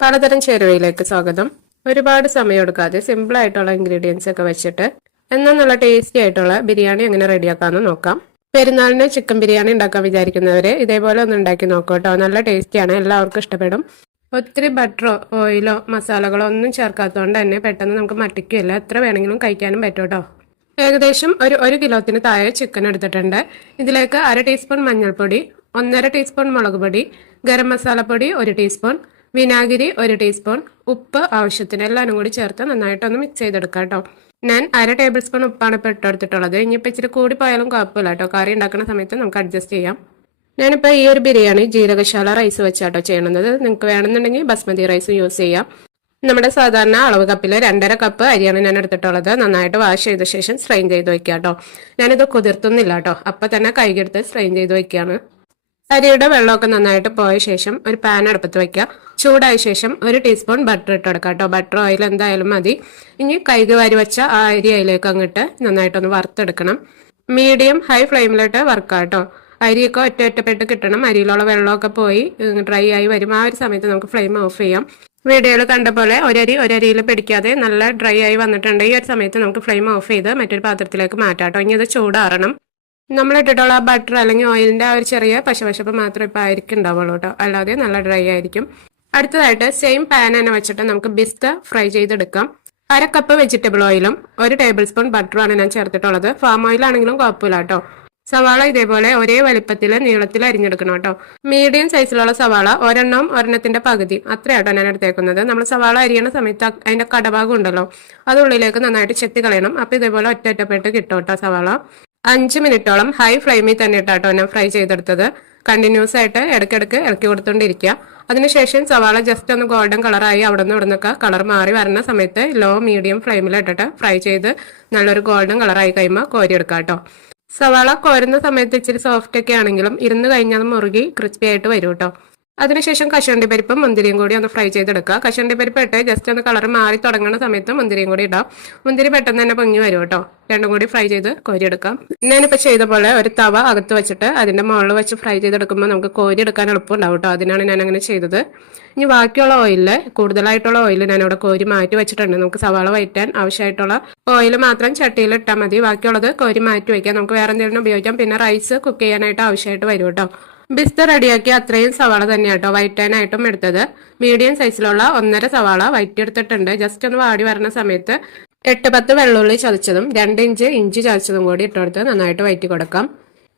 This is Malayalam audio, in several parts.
പലതരം ചേരുവയിലേക്ക് സ്വാഗതം. ഒരുപാട് സമയം എടുക്കാതെ സിമ്പിൾ ആയിട്ടുള്ള ഇൻഗ്രീഡിയൻസ് ഒക്കെ വെച്ചിട്ട് എന്നാൽ നല്ല ടേസ്റ്റി ആയിട്ടുള്ള ബിരിയാണി എങ്ങനെ റെഡിയാക്കാമെന്ന് നോക്കാം. പെരുന്നാളിന് ചിക്കൻ ബിരിയാണി ഉണ്ടാക്കാൻ വിചാരിക്കുന്നവര് ഇതേപോലെ ഒന്ന് ഉണ്ടാക്കി നോക്കൂ കേട്ടോ. നല്ല ടേസ്റ്റിയാണ്, എല്ലാവർക്കും ഇഷ്ടപ്പെടും. ഒത്തിരി ബട്ടറോ ഓയിലോ മസാലകളോ ഒന്നും ചേർക്കാത്തതുകൊണ്ട് തന്നെ പെട്ടെന്ന് നമുക്ക് മട്ടിക്കില്ല, എത്ര വേണമെങ്കിലും കഴിക്കാനും പറ്റും കേട്ടോ. ഏകദേശം ഒരു കിലോത്തിന് താഴെ ചിക്കൻ എടുത്തിട്ടുണ്ട്. ഇതിലേക്ക് 1/2 ടീസ്പൂൺ മഞ്ഞൾപ്പൊടി, 1/2 ടീസ്പൂൺ മുളക് പൊടി, ഗരം മസാലപ്പൊടി 1 ടീസ്പൂൺ, വിനാഗിരി 1 ടീസ്പൂൺ, ഉപ്പ് ആവശ്യത്തിന്, എല്ലാവരും കൂടി ചേർത്ത് നന്നായിട്ടൊന്ന് മിക്സ് ചെയ്തെടുക്കാം കേട്ടോ. ഞാൻ 1/2 ടേബിൾ സ്പൂൺ ഉപ്പാണ് ഇപ്പോൾ ഇട്ടെടുത്തിട്ടുള്ളത്. ഇനിയിപ്പോൾ ഇച്ചിരി കൂടി പോയാലും കുഴപ്പമില്ല കേട്ടോ, കറി ഉണ്ടാക്കുന്ന സമയത്ത് നമുക്ക് അഡ്ജസ്റ്റ് ചെയ്യാം. ഞാനിപ്പോൾ ഈ ഒരു ബിരിയാണി ജീരകശാല റൈസ് വെച്ചാട്ടോ ചെയ്യണത്. നിങ്ങൾക്ക് വേണമെന്നുണ്ടെങ്കിൽ ബസ്മതി റൈസ് യൂസ് ചെയ്യാം. നമ്മുടെ സാധാരണ അളവ് കപ്പിൽ 2.5 കപ്പ് അരിയാണ് ഞാൻ എടുത്തിട്ടുള്ളത്. നന്നായിട്ട് വാഷ് ചെയ്ത ശേഷം സ്ട്രെയിൻ ചെയ്ത് വെക്കുക കേട്ടോ. ഞാനിത് കുതിർത്തുന്നില്ല കേട്ടോ, അപ്പം തന്നെ കൈകെടുത്ത് സ്ട്രെയിൻ ചെയ്ത് വെക്കുകയാണ്. അരിയുടെ വെള്ളമൊക്കെ നന്നായിട്ട് പോയ ശേഷം ഒരു പാൻ അടുപ്പത്ത് വെക്കുക. ചൂടായ ശേഷം 1 ടീസ്പൂൺ ബട്ടർ ഇട്ട് കൊടുക്കാം കേട്ടോ. ബട്ടർ ഓയിൽ എന്തായാലും മതി. ഇനി കൈക് വാരി വെച്ച ആ അരി അതിലേക്ക് അങ്ങോട്ട് നന്നായിട്ടൊന്ന് വറുത്തെടുക്കണം. മീഡിയം ഹൈ ഫ്ലെയിമിലിട്ട് വറുക്കാം കേട്ടോ. അരിയൊക്കെ ഒറ്റപ്പെട്ട് കിട്ടണം. അരിയിലുള്ള വെള്ളമൊക്കെ പോയി ഡ്രൈ ആയി വരും. ആ ഒരു സമയത്ത് നമുക്ക് ഫ്ലെയിം ഓഫ് ചെയ്യാം. വീഡിയോയിൽ കണ്ട പോലെ ഒരരിയിൽ പിടിക്കാതെ നല്ല ഡ്രൈ ആയി വന്നിട്ടുണ്ട്. ഈ ഒരു സമയത്ത് നമുക്ക് ഫ്ലെയിം ഓഫ് ചെയ്ത് മറ്റൊരു പാത്രത്തിലേക്ക് മാറ്റാം കേട്ടോ. ഇനി ഇത് ചൂടാറണം. നമ്മൾ ഇട്ടിട്ടുള്ള ബട്ടർ അല്ലെങ്കിൽ ഓയിലിന്റെ ആ ഒരു ചെറിയ പശവശപ്പ് മാത്രം ഇപ്പം ആയിരിക്കും ഉണ്ടാവുള്ളൂ കേട്ടോ, അല്ലാതെ നല്ല ഡ്രൈ ആയിരിക്കും. അടുത്തതായിട്ട് സെയിം പാൻ തന്നെ വെച്ചിട്ട് നമുക്ക് ബിസ്ത ഫ്രൈ ചെയ്തെടുക്കാം. 1/2 കപ്പ് വെജിറ്റബിൾ ഓയിലും 1 ടേബിൾ സ്പൂൺ ബട്ടറുമാണ് ഞാൻ ചേർത്തിട്ടുള്ളത്. ഫാം ഓയിൽ ആണെങ്കിലും കുഴപ്പമില്ല കേട്ടോ. സവാള ഇതേപോലെ ഒരേ വലിപ്പത്തിൽ നീളത്തിൽ അരിഞ്ഞെടുക്കണം കേട്ടോ. മീഡിയം സൈസിലുള്ള സവാള ഒരെണ്ണത്തിന്റെ പകുതി അത്രയാട്ടോ ഞാൻ എടുത്തേക്കുന്നത്. നമ്മൾ സവാള അരിയണ സമയത്ത് അതിന്റെ കടഭാഗം ഉണ്ടല്ലോ, അത് ഉള്ളിലേക്ക് നന്നായിട്ട് ചെത്തി കളയണം. അപ്പൊ ഇതേപോലെ ഒറ്റപ്പെട്ട് കിട്ടും കേട്ടോ സവാള. 5 മിനിറ്റോളം ഹൈ ഫ്ലെയിമിൽ തന്നെ ഇട്ടാട്ടോ ഞാൻ ഫ്രൈ ചെയ്തെടുത്തത്. കണ്ടിന്യൂസ് ആയിട്ട് ഇടയ്ക്കിടയ്ക്ക് ഇറക്കി കൊടുത്തോണ്ടിരിക്കുക. അതിനുശേഷം സവാള ജസ്റ്റ് ഒന്ന് ഗോൾഡൻ കളറായി അവിടെ നിന്ന് ഇവിടുന്നൊക്കെ കളർ മാറി വരുന്ന സമയത്ത് ലോ മീഡിയം ഫ്ലെയിമിൽ ഇട്ടിട്ട് ഫ്രൈ ചെയ്ത് നല്ലൊരു ഗോൾഡൻ കളറായി കഴിയുമ്പോൾ കോരിയെടുക്കാം കേട്ടോ. സവാള കോരുന്ന സമയത്ത് ഇച്ചിരി സോഫ്റ്റ് ഒക്കെ ആണെങ്കിലും ഇരുന്ന് കഴിഞ്ഞാൽ മുറുകി ക്രിസ്പി ആയിട്ട് വരും കേട്ടോ. അതിനുശേഷം കശുവണ്ടി പരിപ്പും മുന്തിരിയും കൂടി ഒന്ന് ഫ്രൈ ചെയ്തെടുക്കുക. കശുവണ്ടി പരിപ്പ് ഇട്ട് ജസ്റ്റ് ഒന്ന് കളർ മാറി തുടങ്ങുന്ന സമയത്ത് മുന്തിരിയും കൂടി ഇടാം. മുന്തിരി പെട്ടെന്ന് തന്നെ പൊങ്ങി വരും കേട്ടോ. രണ്ടും കൂടി ഫ്രൈ ചെയ്ത് കോരിയെടുക്കാം. ഞാനിപ്പോൾ ചെയ്ത പോലെ ഒരു തവ അകത്ത് വെച്ചിട്ട് അതിന്റെ മുകളിൽ വെച്ച് ഫ്രൈ ചെയ്തെടുക്കുമ്പോൾ നമുക്ക് കോരിയെടുക്കാൻ എളുപ്പമുണ്ടാവും കേട്ടോ. അതിനാണ് ഞാൻ അങ്ങനെ ചെയ്തത്. ഇനി ബാക്കിയുള്ള ഓയിലിൽ കൂടുതലായിട്ടുള്ള ഓയിൽ ഞാനിവിടെ കോരി മാറ്റി വെച്ചിട്ടുണ്ട്. നമുക്ക് സവാള വഴറ്റാൻ ആവശ്യമായിട്ടുള്ള ഓയിൽ മാത്രം ചട്ടിയിൽ ഇട്ടാൽ മതി. ബാക്കിയുള്ളത് കോരി മാറ്റി വയ്ക്കാം. നമുക്ക് വേറെ എന്തെങ്കിലും ഉപയോഗിക്കാം. പിന്നെ റൈസ് കുക്ക് ചെയ്യാനായിട്ട് ആവശ്യമായിട്ട് വരും കേട്ടോ. ബിസ്ത റെഡിയാക്കി അത്രയും സവാള തന്നെയാട്ടോ വയറ്റാനായിട്ടും എടുത്തത്. മീഡിയം സൈസിലുള്ള 1.5 സവാള വയറ്റിയെടുത്തിട്ടുണ്ട്. ജസ്റ്റ് ഒന്ന് വാടി വരുന്ന സമയത്ത് 8-10 വെള്ളുള്ളി ചതച്ചതും 2 ഇഞ്ച് ഇഞ്ചി ചതച്ചതും കൂടി ഇട്ടെടുത്ത് നന്നായിട്ട് വയറ്റി കൊടുക്കാം.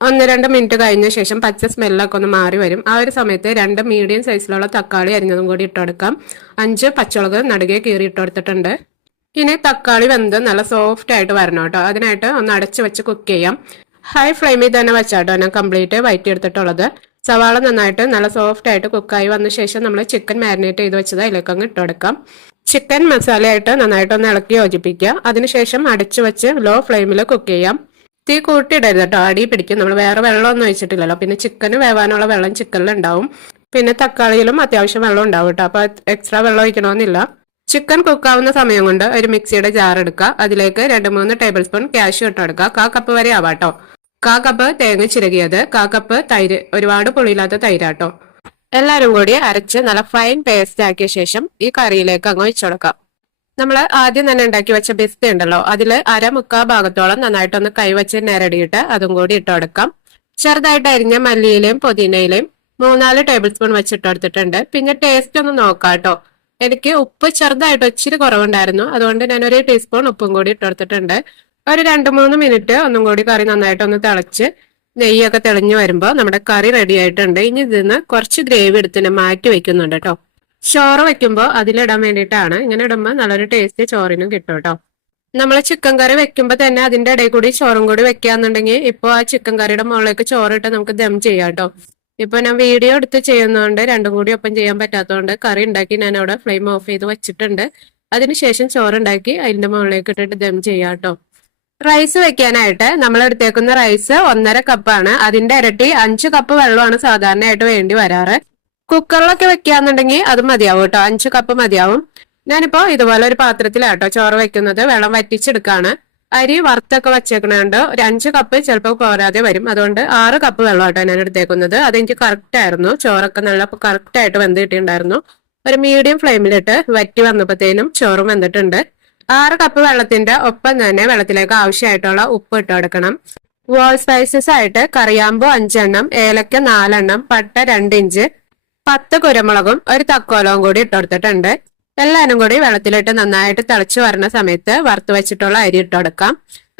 1-2 മിനിറ്റ് കഴിഞ്ഞ ശേഷം പച്ച സ്മെല്ലൊക്കെ ഒന്ന് മാറി വരും. ആ ഒരു സമയത്ത് 2 മീഡിയം സൈസിലുള്ള തക്കാളി അരിഞ്ഞതും കൂടി ഇട്ടെടുക്കാം. 5 പച്ചമുളക് നടുകെ കീറി ഇട്ടെടുത്തിട്ടുണ്ട്. ഇനി തക്കാളി വെന്ത് നല്ല സോഫ്റ്റ് ആയിട്ട് വരണം കേട്ടോ. അതിനായിട്ട് ഒന്ന് അടച്ചു വെച്ച് കുക്ക് ചെയ്യാം. ഹൈ ഫ്ലെയിമിൽ തന്നെ വെച്ചാട്ടോ ഞാൻ കംപ്ലീറ്റ് വയറ്റിയെടുത്തിട്ടുള്ളത്. സവാള നന്നായിട്ട് നല്ല സോഫ്റ്റ് ആയിട്ട് കുക്കായി വന്ന ശേഷം നമ്മൾ ചിക്കൻ മാരിനേറ്റ് ചെയ്ത് വെച്ചത് അതിലേക്ക് അങ്ങ് ഇട്ടുകൊടുക്കാം. ചിക്കൻ മസാലയായിട്ട് നന്നായിട്ടൊന്ന് ഇളക്കി യോജിപ്പിക്കുക. അതിനുശേഷം അടച്ചു വെച്ച് ലോ ഫ്ലെയിമിൽ കുക്ക് ചെയ്യാം. തീ കൂട്ടിയിടരുത് കേട്ടോ, അടി പിടിക്കും. നമ്മൾ വേറെ വെള്ളമൊന്നും ഒഴിച്ചിട്ടില്ലല്ലോ. പിന്നെ ചിക്കന് വേവാനുള്ള വെള്ളം ചിക്കനിൽ ഉണ്ടാവും. പിന്നെ തക്കാളിയിലും അത്യാവശ്യം വെള്ളം ഉണ്ടാവും കേട്ടോ. അപ്പൊ എക്സ്ട്രാ വെള്ളം ഒഴിക്കണമെന്നില്ല. ചിക്കൻ കുക്കാവുന്ന സമയം കൊണ്ട് ഒരു മിക്സിയുടെ ജാർ എടുക്കുക. അതിലേക്ക് 2-3 ടേബിൾ സ്പൂൺ കാഷ്യൂ ഇട്ടെടുക്കുക. 1/4 കപ്പ് വരെ ആവാട്ടോ. 1/4 കപ്പ് തേങ്ങ ചിരകിയത്, 1/4 കപ്പ് തൈര്, ഒരുപാട് പുളിയില്ലാത്ത തൈരാട്ടോ. എല്ലാവരും കൂടി അരച്ച് നല്ല ഫൈൻ പേസ്റ്റ് ആക്കിയ ശേഷം ഈ കറിയിലേക്ക് അങ്ങ് ഒഴിച്ചുകൊടുക്കാം. നമ്മൾ ആദ്യം തന്നെ ഉണ്ടാക്കി വെച്ച ബിസ്ത ഉണ്ടല്ലോ, അതിൽ 1/4 ഭാഗത്തോളം നന്നായിട്ടൊന്ന് കൈവച്ച് നിരടിയിട്ട് അതും കൂടി ഇട്ടുകൊടുക്കാം. ചെറുതായിട്ട് അരിഞ്ഞ മല്ലിയിലയും പുതിനയിലയും 3-4 ടേബിൾ സ്പൂൺ വെച്ചിട്ടെടുത്തിട്ടുണ്ട്. പിന്നെ ടേസ്റ്റ് ഒന്ന് നോക്കാം കേട്ടോ. എനിക്ക് ഉപ്പ് ചെറുതായിട്ട് ഇച്ചിരി കുറവുണ്ടായിരുന്നു, അതുകൊണ്ട് ഞാൻ 1 ടീസ്പൂൺ ഉപ്പും കൂടി ഇട്ടെടുത്തിട്ടുണ്ട്. ഒരു 2-3 മിനിറ്റ് ഒന്നും കൂടി കറി നന്നായിട്ടൊന്ന് തിളച്ച് നെയ്യൊക്കെ തെളിഞ്ഞു വരുമ്പോൾ നമ്മുടെ കറി റെഡി ആയിട്ടുണ്ട്. ഇനി ഇതിന്ന് കുറച്ച് ഗ്രേവി എടുത്ത് മാറ്റി വെക്കുന്നുണ്ട് കേട്ടോ. ചോറ് വെക്കുമ്പോൾ അതിലിടാൻ വേണ്ടിയിട്ടാണ്. ഇങ്ങനെ ഇടുമ്പോൾ നല്ലൊരു ടേസ്റ്റ് ചോറിനും കിട്ടും കേട്ടോ. നമ്മൾ ചിക്കൻ കറി വെക്കുമ്പോൾ തന്നെ അതിന്റെ ഇടയിൽ കൂടി ചോറും കൂടി വെക്കാന്നുണ്ടെങ്കിൽ ഇപ്പോൾ ആ ചിക്കൻ കറിയുടെ മുകളിലേക്ക് ചോറിട്ട് നമുക്ക് ദം ചെയ്യാം കേട്ടോ. ഇപ്പൊ ഞാൻ വീഡിയോ എടുത്ത് ചെയ്യുന്നതുകൊണ്ട് രണ്ടും കൂടി ഒപ്പം ചെയ്യാൻ പറ്റാത്തതുകൊണ്ട് കറി ഉണ്ടാക്കി ഞാൻ അവിടെ ഫ്ലെയിം ഓഫ് ചെയ്ത് വെച്ചിട്ടുണ്ട്. അതിനുശേഷം ചോറുണ്ടാക്കി അതിന്റെ മുകളിലേക്ക് ഇട്ടിട്ട് ദം ചെയ്യാം കേട്ടോ. റൈസ് വെക്കാനായിട്ട് നമ്മൾ എടുത്തേക്കുന്ന റൈസ് 1.5 കപ്പാണ്. അതിന്റെ ഇരട്ടി 5 കപ്പ് വെള്ളമാണ് സാധാരണയായിട്ട് വേണ്ടി വരാറ്. കുക്കറിലൊക്കെ വെക്കാന്നുണ്ടെങ്കിൽ അത് മതിയാവും കേട്ടോ. 5 കപ്പ് മതിയാവും. ഞാനിപ്പോ ഇതുപോലെ ഒരു പാത്രത്തിലാട്ടോ ചോറ് വെക്കുന്നത്. വെള്ളം വറ്റിച്ചെടുക്കാണ്. അരി വറുത്തൊക്കെ വെച്ചേക്കണുണ്ട്. ഒരു 5 കപ്പ് ചിലപ്പോൾ പോരാതെ വരും. അതുകൊണ്ട് 6 കപ്പ് വെള്ളം ആട്ടോ ഞാൻ എടുത്തേക്കുന്നത്. അതെനിക്ക് കറക്റ്റ് ആയിരുന്നു. ചോറൊക്കെ നല്ല കറക്റ്റ് ആയിട്ട് വെന്ത് കിട്ടിയിട്ടുണ്ടായിരുന്നു. ഒരു മീഡിയം ഫ്ലെയിമിലിട്ട് വറ്റി വന്നപ്പോഴത്തേനും ചോറും വെന്തിട്ടുണ്ട്. 6 കപ്പ് വെള്ളത്തിന്റെ ഒപ്പം തന്നെ വെള്ളത്തിലേക്ക് ആവശ്യമായിട്ടുള്ള ഉപ്പ് ഇട്ട് കൊടുക്കണം. വോൾ സ്പൈസസ് ആയിട്ട് കറിയാമ്പു 5 എണ്ണം, ഏലക്ക 4 എണ്ണം, പട്ട 2 ഇഞ്ച്, 10 കുരുമുളകും ഒരു തക്കോലവും കൂടി ഇട്ട് കൊടുത്തിട്ടുണ്ട്. എല്ലാവരും കൂടി വെള്ളത്തിലിട്ട് നന്നായിട്ട് തിളച്ചു വരുന്ന സമയത്ത് വറുത്ത് വെച്ചിട്ടുള്ള അരി ഇട്ട് കൊടുക്കാം.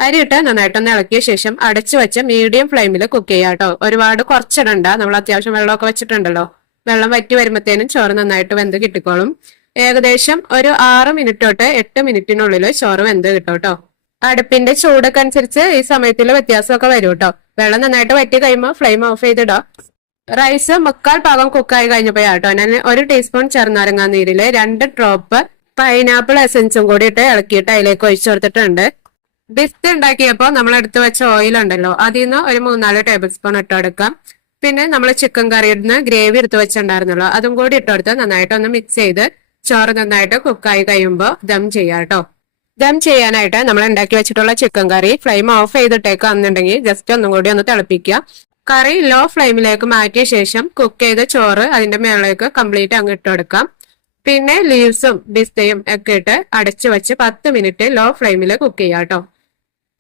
അരി ഇട്ട് നന്നായിട്ടൊന്ന് ഇളക്കിയ ശേഷം അടച്ചു വെച്ച് മീഡിയം ഫ്ലെയിമിൽ കുക്ക് ചെയ്യാം കേട്ടോ. ഒരുപാട് കുറച്ചിടണ്ട, നമ്മൾ അത്യാവശ്യം വെള്ളമൊക്കെ വെച്ചിട്ടുണ്ടല്ലോ. വെള്ളം വറ്റി വരുമ്പോഴത്തേനും ചോറ് നന്നായിട്ട് വെന്ത് കിട്ടിക്കോളും. ഏകദേശം ഒരു 6 മിനിറ്റ് തൊട്ട് 8 മിനിറ്റിനുള്ളിൽ ചോറ് വെന്ത് കിട്ടും കേട്ടോ. അടുപ്പിന്റെ ചൂടൊക്കെ അനുസരിച്ച് ഈ സമയത്തിൽ വ്യത്യാസമൊക്കെ വരും കേട്ടോ. വെള്ളം നന്നായിട്ട് വറ്റി കഴിയുമ്പോൾ ഫ്ലെയിം ഓഫ് ചെയ്തിടാം. റൈസ് 3/4 ഭാഗം കുക്കായി കഴിഞ്ഞപ്പോഴാട്ടോ ഞാൻ 1 ടീസ്പൂൺ ചെറുനാരങ്ങാ നീരില് 2 ഡ്രോപ്പ് പൈനാപ്പിൾ എസൻസും കൂടി ഇട്ട് ഇളക്കിയിട്ട് അതിലേക്ക് ഒഴിച്ചു കൊടുത്തിട്ടുണ്ട്. ബിസ്ത് ഉണ്ടാക്കിയപ്പോൾ നമ്മൾ എടുത്തു വെച്ച ഓയിൽ ഉണ്ടല്ലോ, അതിൽ നിന്ന് ഒരു 3-4 ടേബിൾ സ്പൂൺ ഇട്ട് കൊടുക്കാം. പിന്നെ നമ്മൾ ചിക്കൻ കറിയിൽ നിന്ന് ഗ്രേവി എടുത്ത് വെച്ചിട്ടുണ്ടായിരുന്നല്ലോ, അതും കൂടി ഇട്ട് കൊടുത്ത് നന്നായിട്ട് ഒന്ന് മിക്സ് ചെയ്ത് ചോറ് നന്നായിട്ട് കുക്കായി കഴിയുമ്പോൾ ദം ചെയ്യാം കേട്ടോ. ദം ചെയ്യാനായിട്ട് നമ്മൾ ഉണ്ടാക്കി വെച്ചിട്ടുള്ള ചിക്കൻ കറി ഫ്ലെയിം ഓഫ് ചെയ്തിട്ടേക്കാന്നുണ്ടെങ്കിൽ ജസ്റ്റ് ഒന്നും കൂടി ഒന്ന് തിളപ്പിക്കുക. കറി ലോ ഫ്ലെയിമിലേക്ക് മാറ്റിയ ശേഷം കുക്ക് ചെയ്ത ചോറ് അതിന്റെ മേളിലേക്ക് കംപ്ലീറ്റ് അങ്ങ് ഇട്ട് കൊടുക്കാം. പിന്നെ ലീവ്സും പിസ്തയും ഒക്കെ ഇട്ട് അടച്ചു വെച്ച് 10 മിനിറ്റ് ലോ ഫ്ലെയിമിൽ കുക്ക് ചെയ്യാം കേട്ടോ.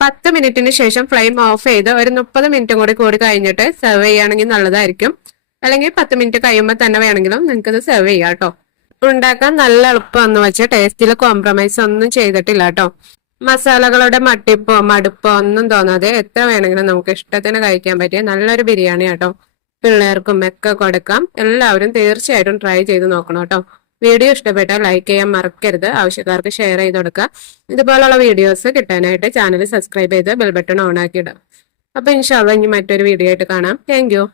10 മിനിറ്റിന് ശേഷം ഫ്ലെയിം ഓഫ് ചെയ്ത് ഒരു 30 മിനിറ്റും കൂടി കഴിഞ്ഞിട്ട് സെർവ് ചെയ്യുകയാണെങ്കിൽ നല്ലതായിരിക്കും. അല്ലെങ്കിൽ 10 മിനിറ്റ് കഴിയുമ്പോൾ തന്നെ വേണമെങ്കിലും നിങ്ങൾക്കത് സെർവ് ചെയ്യാം കേട്ടോ. ഉണ്ടാക്കാൻ നല്ല എളുപ്പമെന്ന് വെച്ച് ടേസ്റ്റിൽ കോംപ്രമൈസ് ഒന്നും ചെയ്തിട്ടില്ല കേട്ടോ. മസാലകളുടെ മടുപ്പോ ഒന്നും തോന്നാതെ എത്ര വേണമെങ്കിലും നമുക്ക് ഇഷ്ടത്തിന് കഴിക്കാൻ പറ്റിയ നല്ലൊരു ബിരിയാണി കേട്ടോ. പിള്ളേർക്കും ഒക്കെ കൊടുക്കാം. എല്ലാവരും തീർച്ചയായിട്ടും ട്രൈ ചെയ്ത് നോക്കണം കേട്ടോ. വീഡിയോ ഇഷ്ടപ്പെട്ടാൽ ലൈക്ക് ചെയ്യാൻ മറക്കരുത്. ആവശ്യക്കാർക്ക് ഷെയർ ചെയ്ത് കൊടുക്കുക. ഇതുപോലുള്ള വീഡിയോസ് കിട്ടാനായിട്ട് ചാനൽ സബ്സ്ക്രൈബ് ചെയ്ത് ബെൽ ബട്ടൺ ഓൺ ആക്കി ഇടാം. അപ്പൊ ഇൻഷാല്ലാ ഇനി മറ്റൊരു വീഡിയോ ആയിട്ട് കാണാം. Thank you.